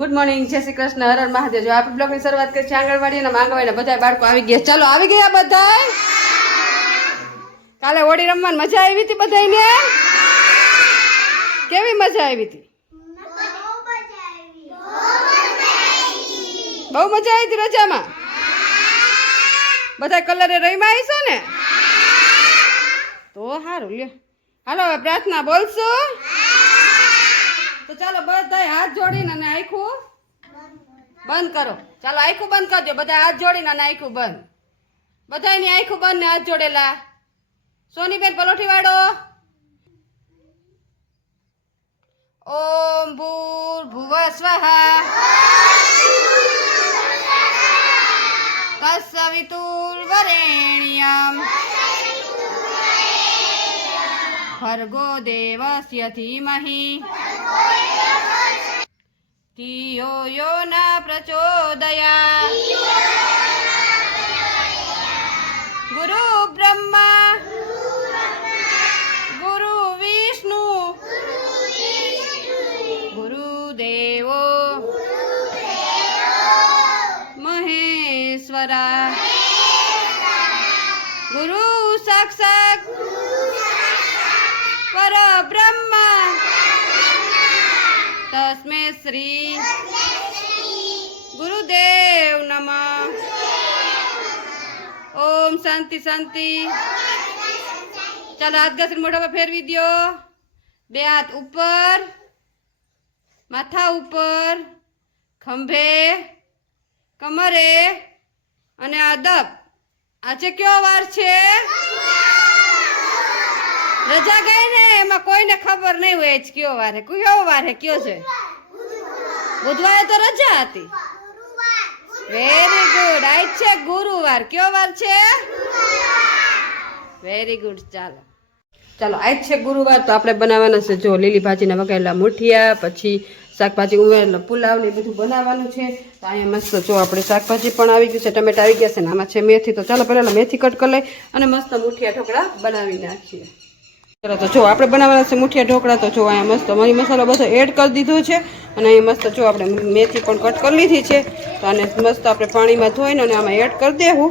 Good morning, જય શ્રી કૃષ્ણ, હર હર મહાદેવ। જો આપણે બ્લોગની શરૂઆત કરી છે આંગણવાડી અને માંગવાડીના બધા બાળકો આવી ગયા। ચાલો આવી ગયા બધાય? કાલે હોળી રમવાની મજા આવી હતી બધાયને? કેવી મજા આવી હતી? બહુ મજા આવી હતી રજામાં? બધા કલરે રહીમાં આવીશો ને? તો સારું લ્યો। હાલો હવે પ્રાર્થના બોલશું? તો ચાલો બધા હાથ જોડીને અને આખું બંધ કરો। ચાલો આખું બંધ કરજો, બધા હાથ જોડીને અને આખું બંધ। બધાની આખું બંધ ને હાથ જોડેલા। સોનીબેન પલોઠી વાળો। ઓમ ભૂર્ભુવઃ સ્વાહા તત્સવિતુર્વરેણ્યં ભર્ગો દેવસ્ય ધીમહિ ધિયો યો ન પ્રચોદયાत्। ગુરુ બ્રહ્મા ગુરુ વિષ્ણુ ગુરુદેવો મહેશ્વરા ગુરુ સાક્ષાત પરબ્રહ્મ તસ્मै શ્રી ગુરુદેવ નમઃ। ઓમ શાંતિ શાંતિ। ચાલો હાથ ઘસી મોઢા પર ફેરવી દો। બે હાથ ઉપર, માથા ઉપર, ખંભે, કમરે અને આ દબ। આજે કયો વાર છે? રજા ગઈ ને એમાં કોઈને ખબર નહીં હોય જ કયો વાર હે। કયો વાર હે? કયો છે? બુધવારે તો રજા હતી। વેરી ગુડ, આજ છે ગુરુવાર। કયો વાર છે? Very good. ચાલો ચાલો આજ છે ગુરુવાર, તો આપણે બનાવવાના છે જો લીલી ભાજીના વઘારેલા મુઠિયા, પછી શાકભાજી ઉમેરેલા પુલાવ ને બધું બનાવવાનું છે। તો અહીંયા મસ્ત જો આપણે શાકભાજી પણ આવી ગયું છે, ટમેટા આવી ગયા છે ને આમાં છે મેથી। તો ચાલો પહેલાં મેથી કટ કરી લઈ અને મસ્ત મુઠિયા ઢોકળા બનાવી નાખીએ। ચાલો તો જો આપણે બનાવવાના છે મુઠિયા ઢોકળા। તો જો અહીંયા મસ્ત મરી મસાલો બધો એડ કરી દીધો છે અને અહીંયા મસ્ત જો આપણે મેથી પણ કટ કરી લીધી છે। તો આને મસ્ત આપણે પાણીમાં ધોઈને અને આમાં એડ કરી દેવું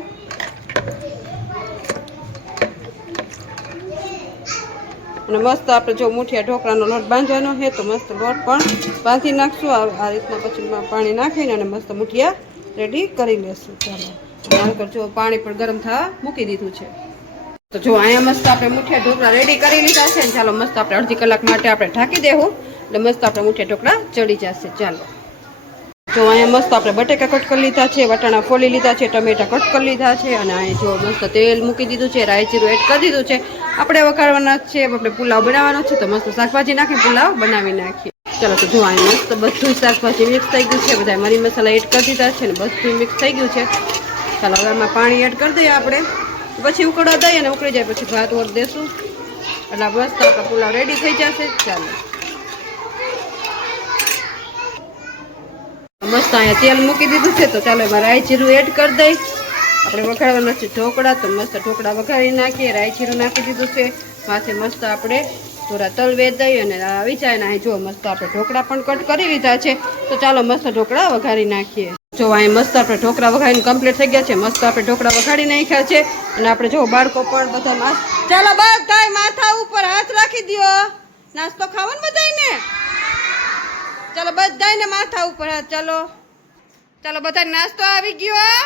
અને મસ્ત આપણે જો મુઠિયા ઢોકળાનો લોટ બાંધવાનો છે તો મસ્ત લોટ પણ બાંધી નાખશું આ રીતના। પછી પાણી નાખીને અને મસ્ત મુઠિયા રેડી કરી લેશું। ચાલો આગળ જો પાણી પણ ગરમ થવા મૂકી દીધું છે। તો જો અહીંયા મસ્ત આપણે મુઠિયા ઢોકળા રેડી કરી લીધા છે ને ચાલો મસ્ત આપણે અડધી કલાક માટે આપણે ઢાંકી દેવું એટલે મસ્ત આપણે મુઠિયા ઢોકળા ચડી જશે। ચાલો જો અહીંયા મસ્ત આપણે બટેકા કટ કરી લીધા છે, વટાણા ફોલી લીધા છે, ટમેટા કટ કરી લીધા છે અને અહીંયા જો મસ્ત તેલ મૂકી દીધું છે, રાઈ જીરું એડ કરી દીધું છે। આપણે વઘારવાના છે, આપણે પુલાવ બનાવવાનો છે તો મસ્ત શાકભાજી નાખી પુલાવ બનાવી નાખીએ। ચાલો તો જો અહીંયા મસ્ત બધું શાકભાજી મિક્સ થઈ ગયું છે, બધા મરી મસાલા એડ કરી દીધા છે ને બધું મિક્સ થઈ ગયું છે। ચાલો હવે એમાં પાણી એડ કરી દઈએ આપણે, પછી ઉકળવા દઈએ અને ઉકળી જાય પછી ભાત ઓર દેશું એટલે મસ્ત આપણા પુલાવ રેડી થઈ જશે। ચાલો મસ્ત અહીંયા તેલ મૂકી દીધું છે તો ચાલો એમાં રાઈ જીરું એડ કરી દઈ। આપણે વઘારવાના છે ઢોકળા તો મસ્ત ઢોકળા વઘારી નાખીએ, રાઈ જીરું નાખી દીધું છે, માથે મસ્ત આપણે થોડા તલ વેચ દઈ અને આવી જાય ને અહીં જો મસ્ત આપણે ઢોકળા પણ કટ કરી લીધા છે તો ચાલો મસ્ત ઢોકળા વઘારી નાખીએ। જો અહીં મસ્ત આપણે ઢોકળા વઘારીને કમ્પ્લીટ થઈ ગયા છે, મસ્ત આપણે ઢોકળા વઘારી નાખ્યા છે અને આપણે જો બાળકો પણ બધા ચાલો બધા માથા ઉપર હાથ રાખી દો, નાસ્તો ખાવો ને બધાને। ચાલો બધાને માથા ઉપર હાથ, ચાલો ચાલો બધા નાસ્તો આવી ગયો।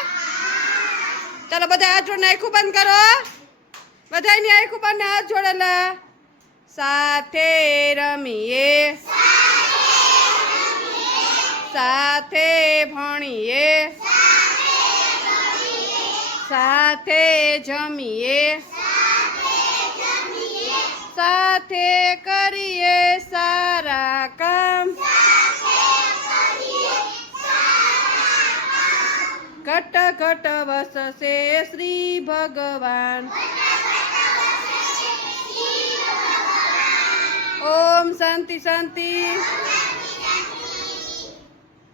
ચાલો બધા હાથ જોડને આખું બંધ કરો, બધાની આખું બંધ હાથ જોડેલા। સાથે રમીએ સાથે ભણીએ સાથે જમીએ સાથે કરીએ સારા કામ, ઘટ ઘટ વસશે શ્રી ભગવાન। ઓમ શાંતિ શાંતિ।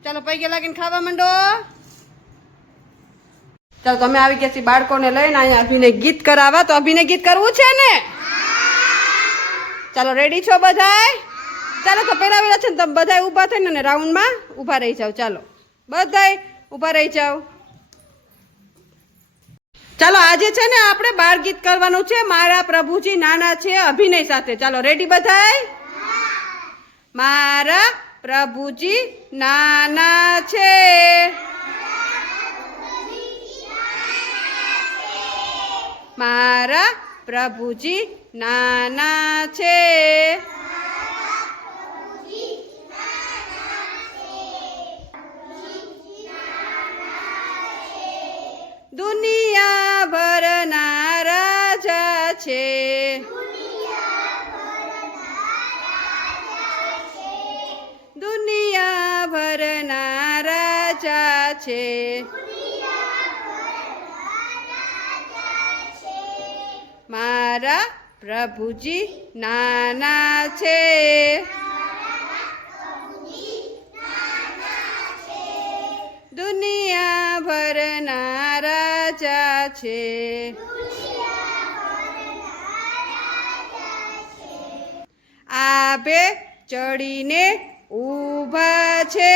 ચાલો પૈગે લાગીને ખાવા માંડો। ચાલો તમે આવી ગયા છીએ બાળકોને લઈને અહીંયા અભિનય ગીત કરાવવા, તો અભિનય ગીત કરવું છે ને? ચાલો રેડી છો બધાય? ચાલો તો પહેરાવેલા છે ને તમે બધાય ઊભા થઈને ને રાઉન્ડમાં ઊભા રહી જાઓ. ચાલો બધાય ઊભા રહી જાઓ. ચાલો આજે છે ને આપણે બાળ ગીત કરવાનું છે. મારા પ્રભુજી નાના છે અભિનય સાથે. ચાલો રેડી બધાય? મારા પ્રભુજી નાના છે, મારા પ્રભુજી નાના છે, દુનિયા ભરના રાજા છે, દુનિયા ભરના રાજા છે, મારા પ્રભુજી નાના છે, દુનિયા ભરના રાજા છે, આભે ચડીને ઊભા છે,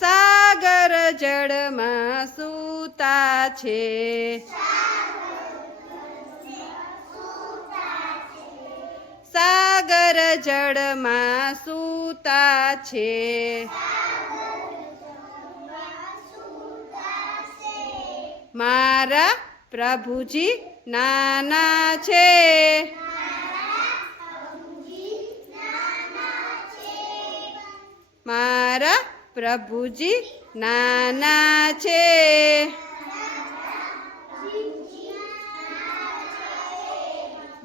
સાગર જળમાં સૂતા છે, સાગર જળમાં સૂતા છે, મારા પ્રભુજી નાના છે, મારા પ્રભુજી નાના છે,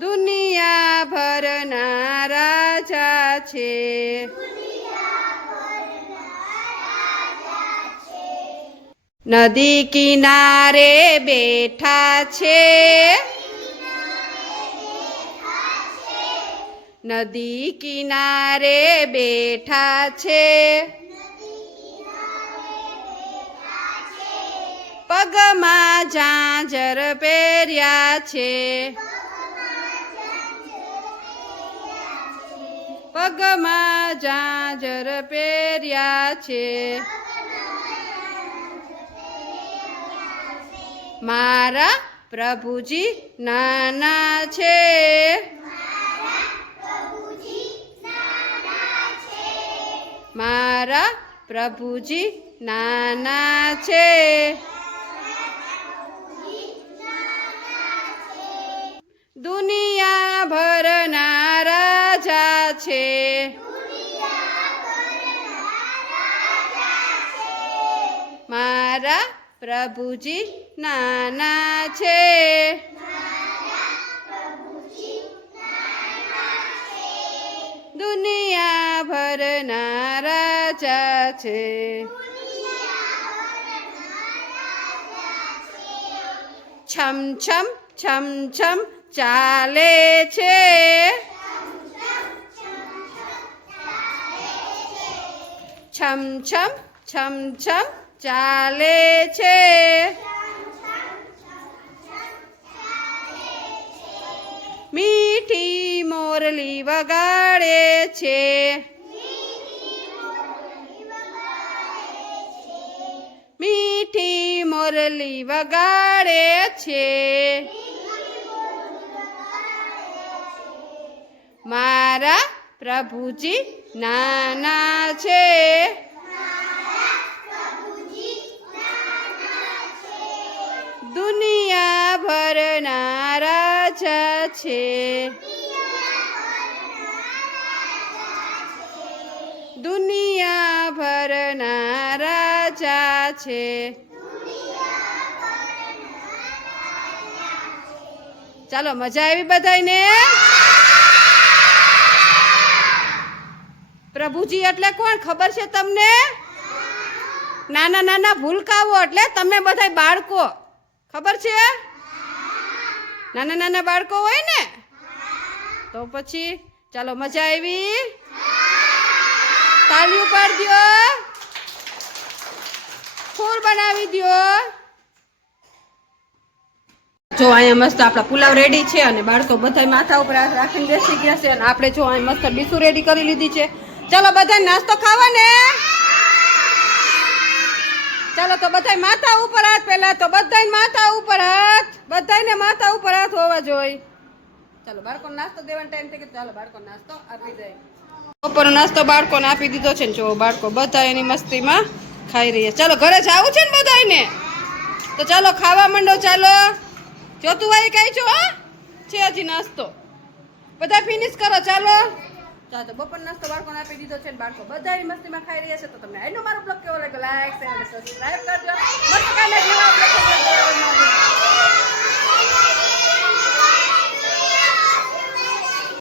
દુનિયા ભરના રાજા છે, નદી કિનારે બેઠા છે, નદી કિનારે બેઠા છે, પગમાં ઝાંઝર પહેર્યા છે, પગમાં ઝાંઝર પહેર્યા છે, મારા પ્રભુજી નાના છે, મારા પ્રભુજી નાના છે, દુનિયા ભરના રાજા છે, મારા પ્રભુજી નાના છે, દુનિયા ભરના રાજા છે. છમ છમ છમ છમ ચાલે છે, છમ છમ છમ છમ ચાલે છે, મીઠી મોરલી વગાડે છે, મીઠી મોરલી વગાડે છે, મારા પ્રભુજી નાના છે, દુનિયા ભરના રાજા છે, દુનિયા ભરના રાજા છે. ચાલો મજા આવી બધાયને? પ્રભુજી એટલે કોણ ખબર છે તમને? નાના નાના ભૂલકાઓ એટલે તમે બધા બાળકો. ખબર છે? નાના નાના બાળકો હોય ને, તો પછી ચાલો મજા આવી? તાળીઓ પાડી દો, ફૂલ બનાવી દો. જો અહીંયા મસ્ત આપણા પુલાવ રેડી છે અને બાળકો બધા માથા ઉપર હાથ રાખીને બેસી ગયા છે અને આપણે જો અહીં મસ્ત ડીશું રેડી કરી લીધી છે. ચાલો બધા નાસ્તો ખાવા ને. ચાલો તો બધા માથા ઉપર હાથ, પહેલા તો બધાને માથા ઉપર હાથ, બધાને માથા ઉપર હાથ હોવા જોઈએ. ચાલો બાળકોને નાસ્તો દેવાનો ટાઈમ થઈ ગયો. ચાલો બાળકોને નાસ્તો આપી દઈએ. બપોરનો નાસ્તો બાળકોને આપી દીધો છે ને જો બાળકો બધા એની મસ્તીમાં ખાઈ રહ્યા. ચાલો ઘરે જવું છે ને બધાને, તો ચાલો ખાવા માંડો. ચાલો જોતું હોય કઈ છો છે હજી નાસ્તો, બધા ફિનિશ કરો. ચાલો ચાલો બપોર નાસ્તો બાળકોને આપી દીધો છે ને બાળકો બધા એની મસ્તીમાં ખાઈ રહ્યા છે. તો તમને આજનો મારો બ્લોગ કેવો લાગ્યો, લાઈક શેર અને સબસ્ક્રાઇબ કરજો. મસ્ત કાલે